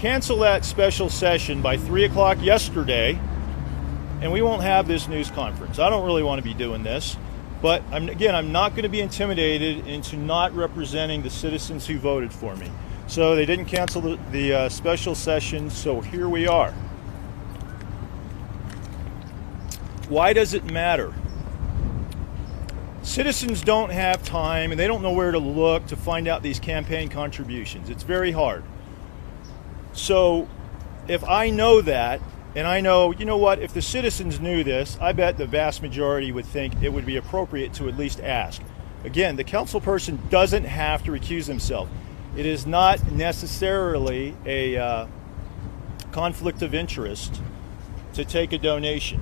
cancel that special session by 3 o'clock yesterday, and we won't have this news conference. I don't really want to be doing this, but I'm not going to be intimidated into not representing the citizens who voted for me. So they didn't cancel the special session, so here we are. Why does it matter? Citizens don't have time, and they don't know where to look to find out these campaign contributions. It's very hard. So if I know that, and I know, you know what, if the citizens knew this, I bet the vast majority would think it would be appropriate to at least ask. Again, the council person doesn't have to recuse himself. It is not necessarily a conflict of interest to take a donation.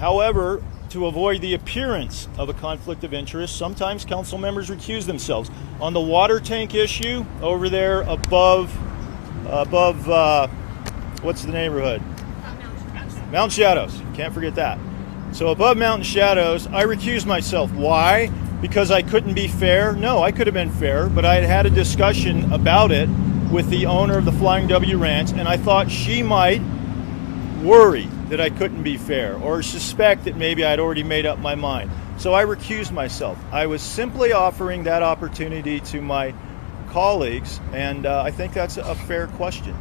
However, to avoid the appearance of a conflict of interest, sometimes council members recuse themselves. On the water tank issue over there above what's the neighborhood? Mountain Shadows. Can't forget that. So above Mountain Shadows, I recused myself. Why? Because I couldn't be fair? No, I could have been fair, but I had had a discussion about it with the owner of the Flying W Ranch, and I thought she might worry that I couldn't be fair or suspect that maybe I'd already made up my mind. So I recused myself. I was simply offering that opportunity to my colleagues, and I think that's a fair question.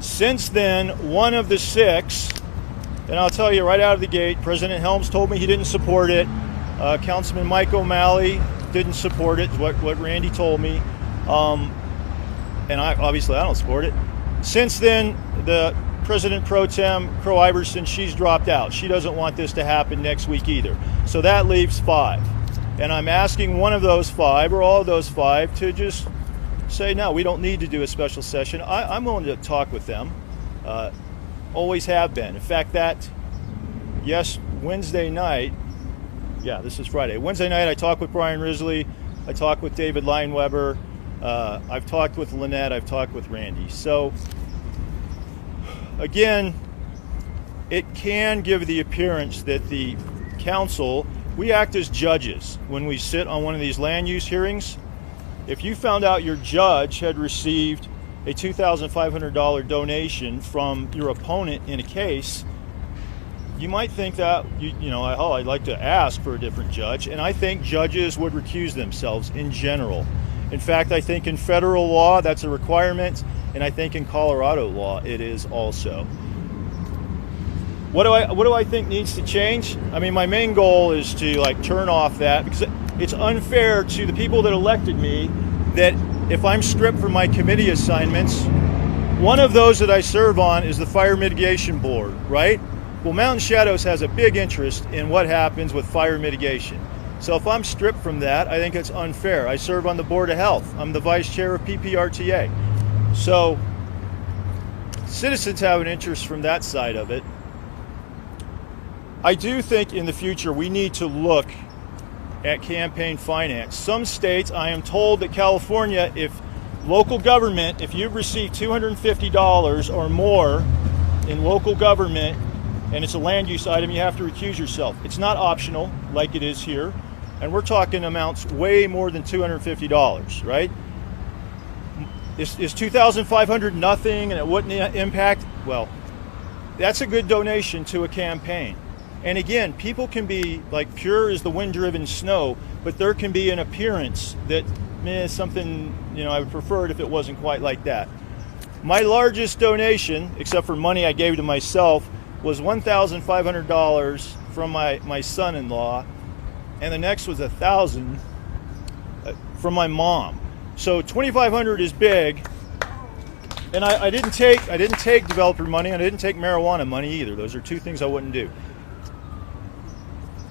Since then, one of the six, and I'll tell you right out of the gate, President Helms told me he didn't support it. Councilman Mike O'Malley didn't support it, what Randy told me. And I don't support it. Since then, the President Pro Tem, Crow Iverson, she's dropped out. She doesn't want this to happen next week either. So that leaves 5. And I'm asking one of those 5 or all of those 5 to just say, no, we don't need to do a special session. I'm willing to talk with them. Always have been. In fact, Wednesday night, this is Friday. Wednesday night, I talked with Brian Risley. I talked with David Lineweber. I've talked with Lynette. I've talked with Randy. So, again, it can give the appearance that the council, we act as judges when we sit on one of these land use hearings. If you found out your judge had received a $2,500 donation from your opponent in a case, you might think that, I'd like to ask for a different judge. And I think judges would recuse themselves in general. In fact, I think in federal law, that's a requirement. And I think in Colorado law, it is also. What do I think needs to change? I mean, my main goal is to turn off that, because it's unfair to the people that elected me that if I'm stripped from my committee assignments, one of those that I serve on is the Fire Mitigation Board, right? Well, Mountain Shadows has a big interest in what happens with fire mitigation. So if I'm stripped from that, I think it's unfair. I serve on the Board of Health. I'm the vice chair of PPRTA. So citizens have an interest from that side of it. I do think in the future we need to look at campaign finance. Some states, I am told that California, if local government, if you've received $250 or more in local government and it's a land use item, you have to recuse yourself. It's not optional like it is here. And we're talking amounts way more than $250, right? Is $2,500 nothing and it wouldn't impact? Well, that's a good donation to a campaign. And again, people can be pure as the wind-driven snow, but there can be an appearance that something, I would prefer it if it wasn't quite like that. My largest donation, except for money I gave to myself, was $1,500 from my son-in-law, and the next was $1,000 from my mom. So $2,500 is big, and I didn't take developer money, and I didn't take marijuana money either. Those are two things I wouldn't do.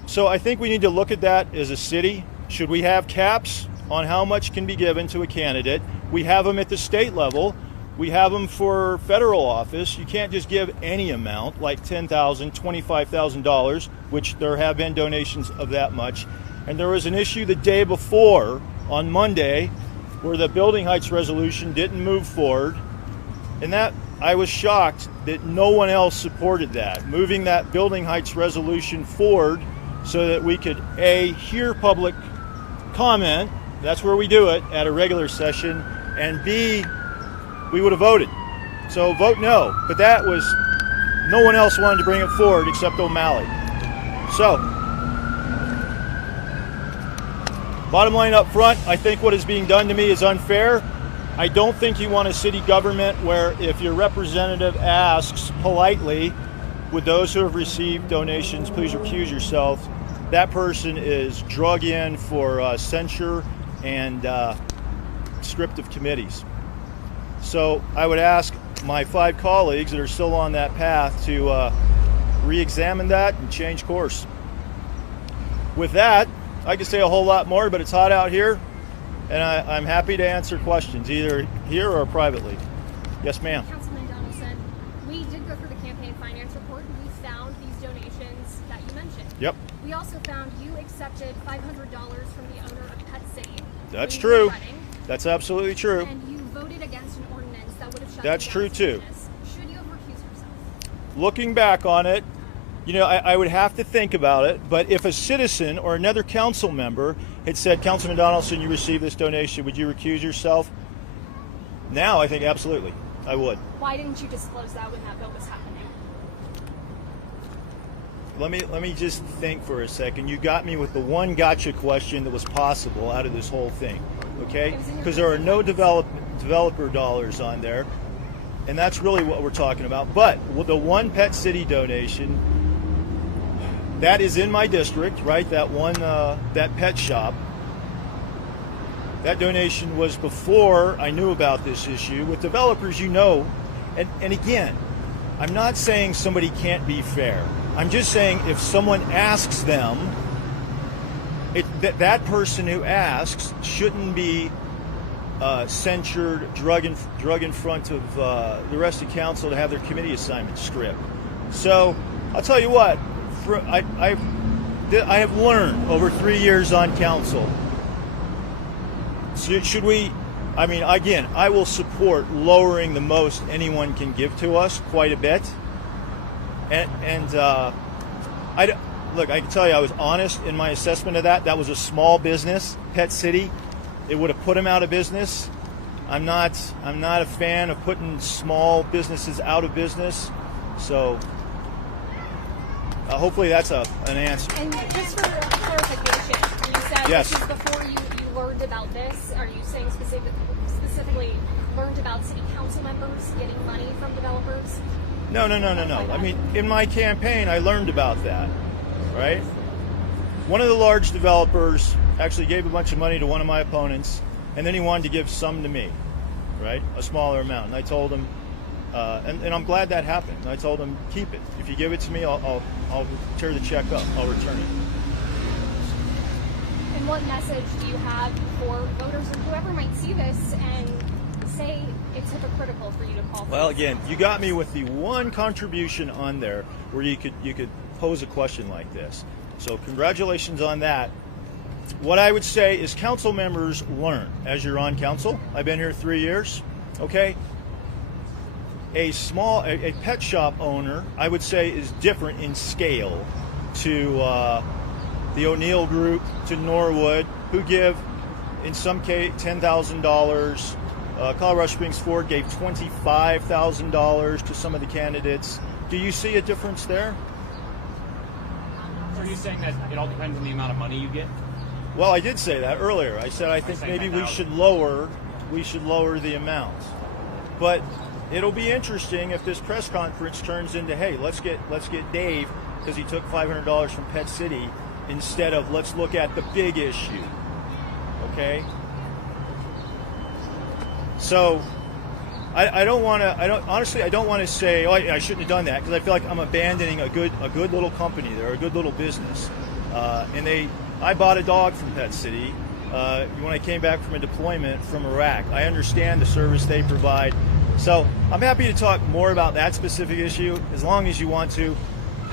So I think we need to look at that as a city. Should we have caps on how much can be given to a candidate? We have them at the state level. We have them for federal office. You can't just give any amount, like $10,000, $25,000, which there have been donations of that much. And there was an issue the day before, on Monday, where the building heights resolution didn't move forward. And that, I was shocked that no one else supported that, moving that building heights resolution forward so that we could, A, hear public comment, that's where we do it, at a regular session, and B, we would have voted. So vote no. But that was, no one else wanted to bring it forward except O'Malley. So, bottom line up front, I think what is being done to me is unfair. I don't think you want a city government where if your representative asks politely, with those who have received donations, please recuse yourself, that person is drug in for censure and stripped of committees. So I would ask my 5 colleagues that are still on that path to re-examine that and change course. With that, I could say a whole lot more, but it's hot out here, and I'm happy to answer questions, either here or privately. Yes, ma'am. Councilman Donaldson, we did go through the campaign finance report, and we found these donations that you mentioned. Yep. We also found you accepted $500 from the owner of Pet City. That's true. That's absolutely true. And you voted against an ordinance that would have shut That's true too. Should you have recused yourself? Looking back on it, you know, I would have to think about it, but if a citizen or another council member had said, Councilman Donaldson, you received this donation, would you recuse yourself? Now, I think absolutely, I would. Why didn't you disclose that when that vote was happening? Let me just think for a second. You got me with the one gotcha question that was possible out of this whole thing, okay? Because there are no developer dollars on there, and that's really what we're talking about. But the one Pet City donation, that is in my district, right? That one, that pet shop. That donation was before I knew about this issue. With developers, you know, and again, I'm not saying somebody can't be fair. I'm just saying if someone asks them, that person who asks shouldn't be censured, drug in front of the rest of council to have their committee assignments stripped. So I'll tell you what, I have learned over 3 years on council. So should we? I mean, again, I will support lowering the most anyone can give to us quite a bit. And look, I can tell you, I was honest in my assessment of that. That was a small business, Pet City. It would have put them out of business. I'm not a fan of putting small businesses out of business. So hopefully that's an answer. And just for clarification, you said yes. This is before you learned about this. Are you saying specifically learned about city council members getting money from developers? No. I mean, in my campaign, I learned about that, right? One of the large developers actually gave a bunch of money to one of my opponents, and then he wanted to give some to me, right? A smaller amount. And I told him, and I'm glad that happened. And I told him, keep it. If you give it to me, I'll tear the check up. I'll return it. And what message do you have for voters and whoever might see this and say it's hypocritical for you to call? Well, again, you got me with the one contribution on there where you could pose a question like this. So congratulations on that. What I would say is council members learn as you're on council. I've been here 3 years. Okay. A pet shop owner, I would say, is different in scale to the O'Neill Group, to Norwood, who give, in some case, $10,000. Colorado Springs Ford gave $25,000 to some of the candidates. Do you see a difference there? So are you saying that it all depends on the amount of money you get? Well, I did say that earlier. I said I think maybe we should lower the amount. But it'll be interesting if this press conference turns into, hey, let's get Dave because he took $500 from Pet City, instead of let's look at the big issue. Okay? So I don't want to say, oh, I shouldn't have done that, because I feel like I'm abandoning a good little company there, a good little business. I bought a dog from Pet City when I came back from a deployment from Iraq. I understand the service they provide. So I'm happy to talk more about that specific issue as long as you want to,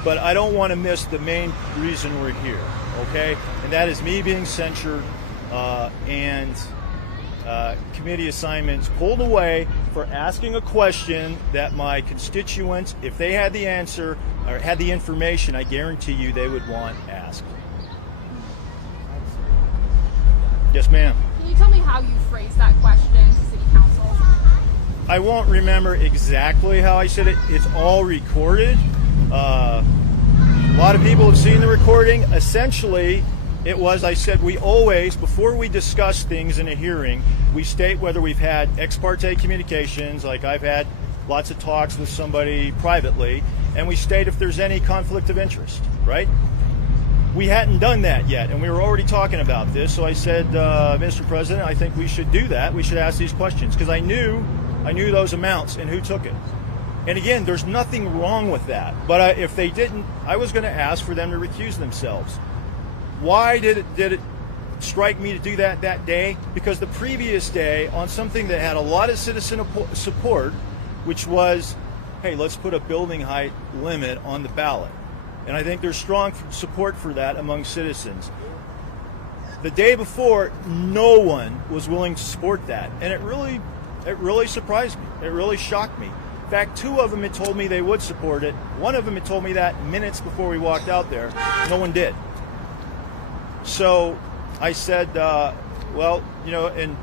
but I don't want to miss the main reason we're here, okay? And that is me being censured and committee assignments pulled away for asking a question that my constituents, if they had the answer or had the information, I guarantee you they would want asked. Yes, ma'am. Can you tell me how you phrased that question to City Council? I won't remember exactly how I said it. It's all recorded. A lot of people have seen the recording. Essentially, it was, I said, we always, before we discuss things in a hearing, we state whether we've had ex parte communications, like I've had lots of talks with somebody privately, and we state if there's any conflict of interest, right? We hadn't done that yet, and we were already talking about this, so I said, Mr. President, I think we should do that. We should ask these questions, because I knew those amounts and who took it. And again, there's nothing wrong with that, but if they didn't, I was going to ask for them to recuse themselves. Why did it strike me to do that day? Because the previous day, on something that had a lot of citizen support, which was, hey, let's put a building height limit on the ballot. And I think there's strong support for that among citizens. The day before, no one was willing to support that. And it really surprised me. It really shocked me. In fact, 2 of them had told me they would support it. 1 of them had told me that minutes before we walked out there. No one did. So I said, well, and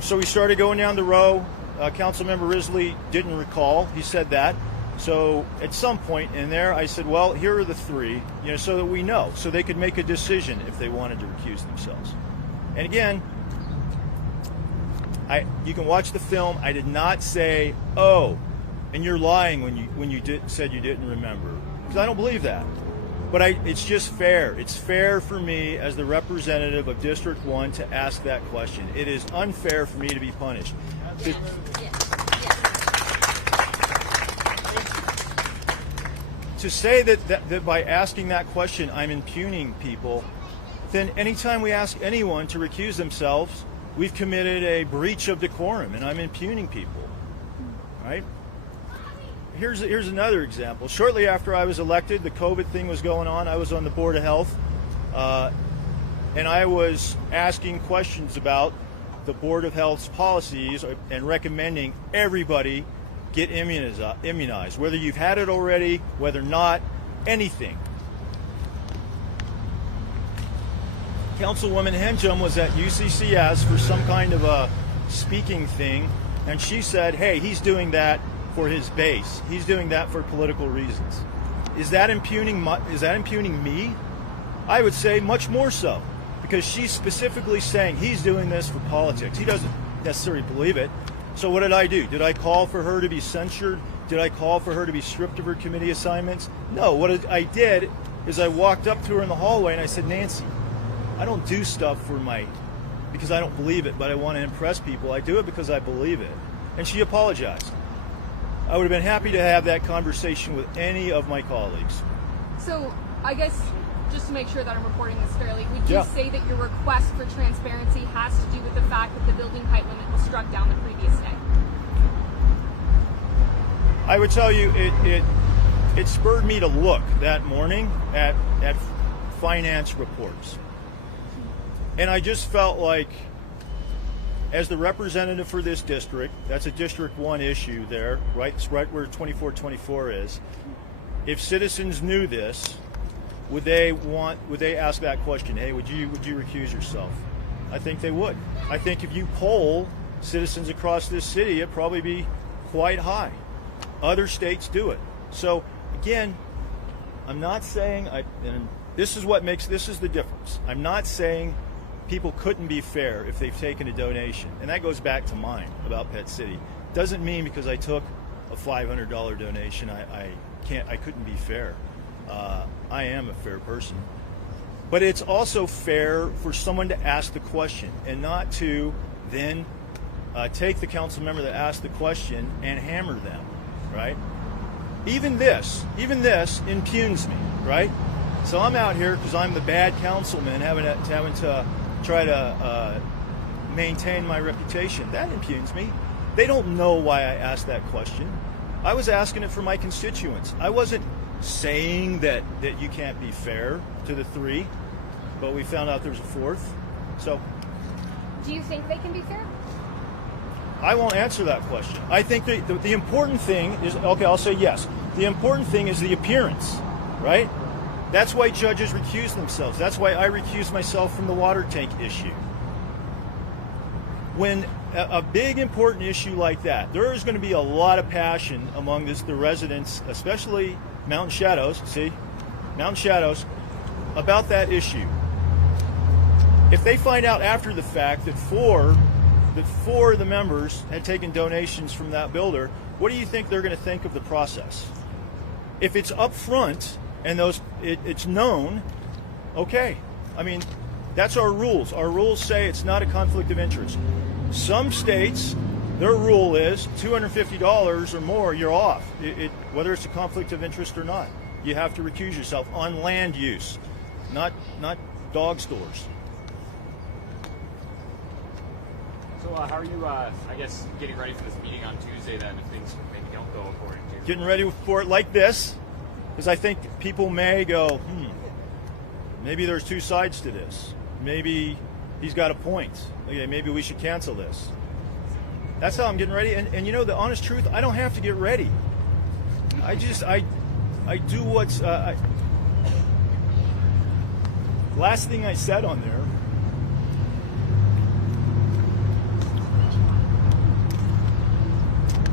so we started going down the row. Councilmember Risley didn't recall. He said that. So at some point in there, I said, well, here are the 3, so that we know, so they could make a decision if they wanted to recuse themselves. And again, you can watch the film. I did not say, oh, and you're lying when you said you didn't remember, because I don't believe that. But it's just fair. It's fair for me as the representative of District 1 to ask that question. It is unfair for me to be punished. To say that by asking that question I'm impugning people, then anytime we ask anyone to recuse themselves, we've committed a breach of decorum, and I'm impugning people, right? Here's another example. Shortly after I was elected, the COVID thing was going on. I was on the Board of Health, and I was asking questions about the Board of Health's policies and recommending everybody get immunized, whether you've had it already, whether not, anything. Councilwoman Henjum was at UCCS for some kind of a speaking thing, and she said, hey, he's doing that for his base. He's doing that for political reasons. Is that impugning me? I would say much more so, because she's specifically saying he's doing this for politics. He doesn't necessarily believe it. So what did I do? Did I call for her to be censured? Did I call for her to be stripped of her committee assignments? No. What I did is I walked up to her in the hallway and I said, Nancy, I don't do stuff because I don't believe it, but I want to impress people. I do it because I believe it. And she apologized. I would have been happy to have that conversation with any of my colleagues. So I guess just to make sure that I'm reporting this fairly, would you say that your request for transparency has to do with the fact that the building height limit was struck down the previous day? I would tell you it spurred me to look that morning at finance reports. And I just felt like, as the representative for this district, that's a District 1 issue there, right? It's right where 2424 is. If citizens knew this, would they ask that question? Hey, would you recuse yourself? I think they would. I think if you poll citizens across this city, it'd probably be quite high. Other states do it. So again, I'm not saying, and this is the difference. I'm not saying people couldn't be fair if they've taken a donation. And that goes back to mine about Pet City. Doesn't mean because I took a $500 donation, I couldn't be fair. I am a fair person. But it's also fair for someone to ask the question and not to then take the council member that asked the question and hammer them, right? Even this impugns me, right? So I'm out here because I'm the bad councilman having to try to maintain my reputation. That impugns me. They don't know why I asked that question. I was asking it for my constituents. I wasn't saying that you can't be fair to the 3, but we found out there's a 4th. So, do you think they can be fair? I won't answer that question. I think the important thing is, okay, I'll say yes. The important thing is the appearance, right? That's why judges recuse themselves. That's why I recuse myself from the water tank issue. When a big important issue like that, there is going to be a lot of passion among the residents, especially Mountain Shadows, about that issue. If they find out after the fact that four of the members had taken donations from that builder, what do you think they're going to think of the process? If it's up front and it's known, okay. I mean, that's our rules. Our rules say it's not a conflict of interest. Some states, their rule is $250 or more, you're off. Whether it's a conflict of interest or not, you have to recuse yourself on land use, not dog stores. So how are you, I guess, getting ready for this meeting on Tuesday then, if things maybe don't go according to? Getting ready for it like this, because I think people may go, maybe there's two sides to this. Maybe he's got a point. Okay, maybe we should cancel this. That's how I'm getting ready. And you know, the honest truth, I don't have to get ready. I do what's... last thing I said on there,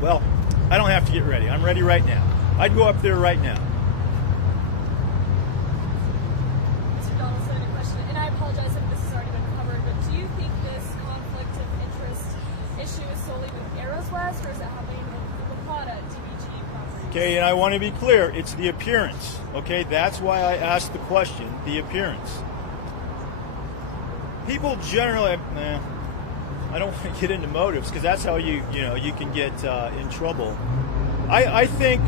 well, I don't have to get ready. I'm ready right now. I'd go up there right now. Mr. Donaldson, a question, and I apologize if this has already been covered, but do you think this conflict of interest issue is solely with Arrows West, or is it happening with La Plata, TBG properties? Okay, and I want to be clear, it's the appearance. Okay, that's why I asked the question, the appearance. People generally, I don't want to get into motives because that's how you can get in trouble. I think,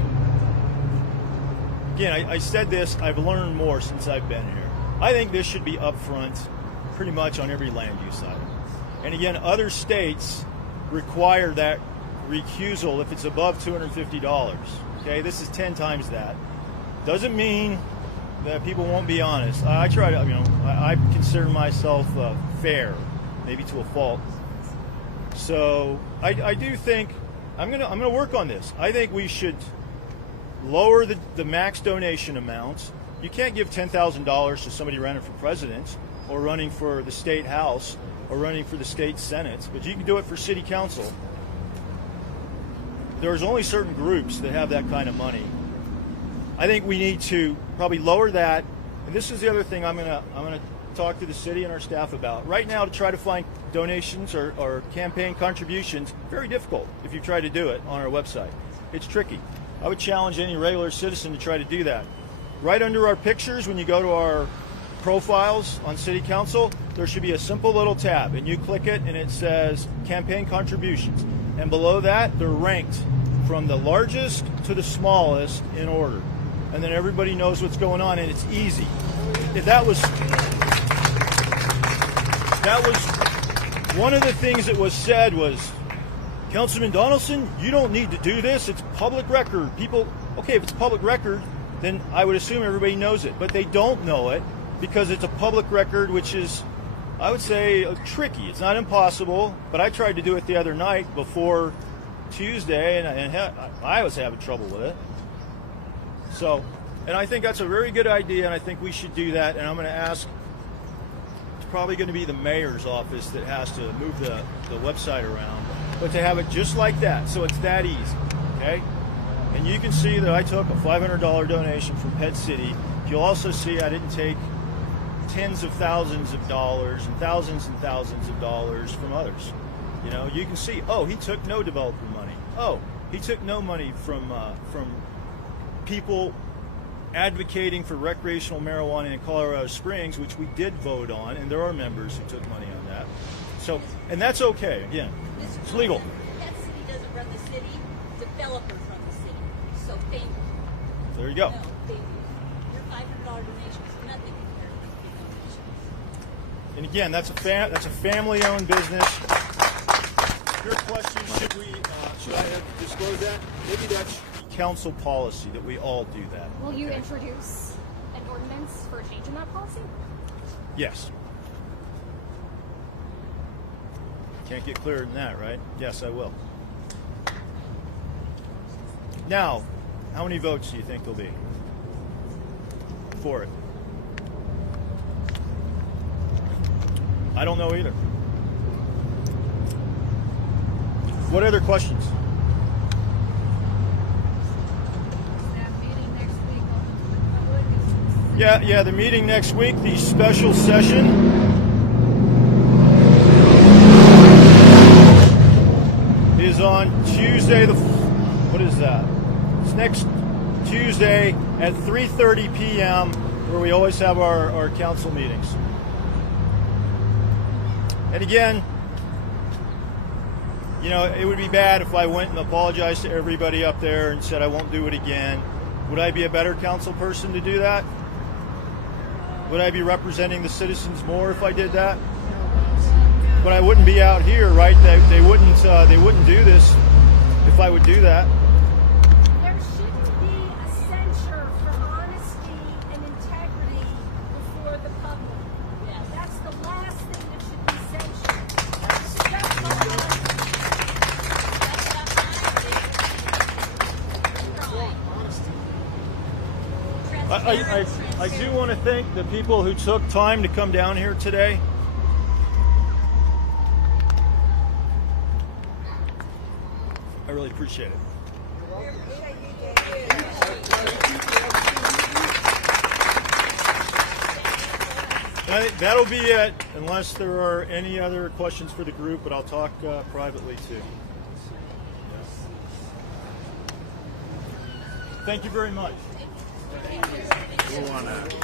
again, I said this, I've learned more since I've been here. I think this should be upfront pretty much on every land use item. And again, other states require that recusal if it's above $250. Okay, this is 10 times that. Doesn't mean that people won't be honest. I try to, I consider myself fair, maybe to a fault. So I do think I'm gonna work on this. I think we should lower the max donation amount. You can't give $10,000 to somebody running for president or running for the state house or running for the state senate, but you can do it for city council. There's only certain groups that have that kind of money. I think we need to probably lower that. And this is the other thing I'm gonna talk to the city and our staff about. Right now, to try to find donations or campaign contributions, very difficult if you try to do it on our website. It's tricky. I would challenge any regular citizen to try to do that. Right under our pictures, when you go to our profiles on city council, there should be a simple little tab, and you click it and it says campaign contributions. And below that, they're ranked from the largest to the smallest in order. And then everybody knows what's going on, and it's easy. If that was one of the things that was said was, Councilman Donaldson, you don't need to do this. It's public record. People, okay, if it's public record, then I would assume everybody knows it. But they don't know it because it's a public record, which is, I would say, tricky. It's not impossible, but I tried to do it the other night before Tuesday, and I was having trouble with it. So, and I think that's a very good idea, and I think we should do that. And I'm going to ask, it's probably going to be the mayor's office that has to move the website around, but to have it just like that, so it's that easy, okay? And you can see that I took a $500 donation from Pet City. You'll also see I didn't take tens of thousands of dollars and thousands of dollars from others. You know, you can see, oh, he took no developer money. Oh, he took no money from people advocating for recreational marijuana in Colorado Springs, which we did vote on, and there are members who took money on that. So, and that's okay. Again, it's legal. That city doesn't run the city. Developers run the city. So thank you. There you go. No, thank you. Your $500 donation is nothing compared to these big donations. And again, that's a family-owned business. Your question: should I have disclosed that? Maybe that's council policy that we all do that. Will you introduce an ordinance for a change in that policy? Yes. Can't get clearer than that, right? Yes, I will. Now, how many votes do you think there'll be for it? I don't know either. What other questions? That meeting next week open to the public? Yeah, the meeting next week, the special session is on Tuesday. What is that? It's next Tuesday at 3:30 p.m. where we always have our council meetings. And again, you know, it would be bad if I went and apologized to everybody up there and said I won't do it again. Would I be a better council person to do that? Would I be representing the citizens more if I did that? But I wouldn't be out here, right? They wouldn't do this if I would do that. There shouldn't be a censure for honesty and integrity before the public. Yes. That's the last thing that should be censured. Stuff going on. I do want to thank the people who took time to come down here today. I really appreciate it. And I think that'll be it, unless there are any other questions for the group, but I'll talk privately too. Thank you very much. We'll want to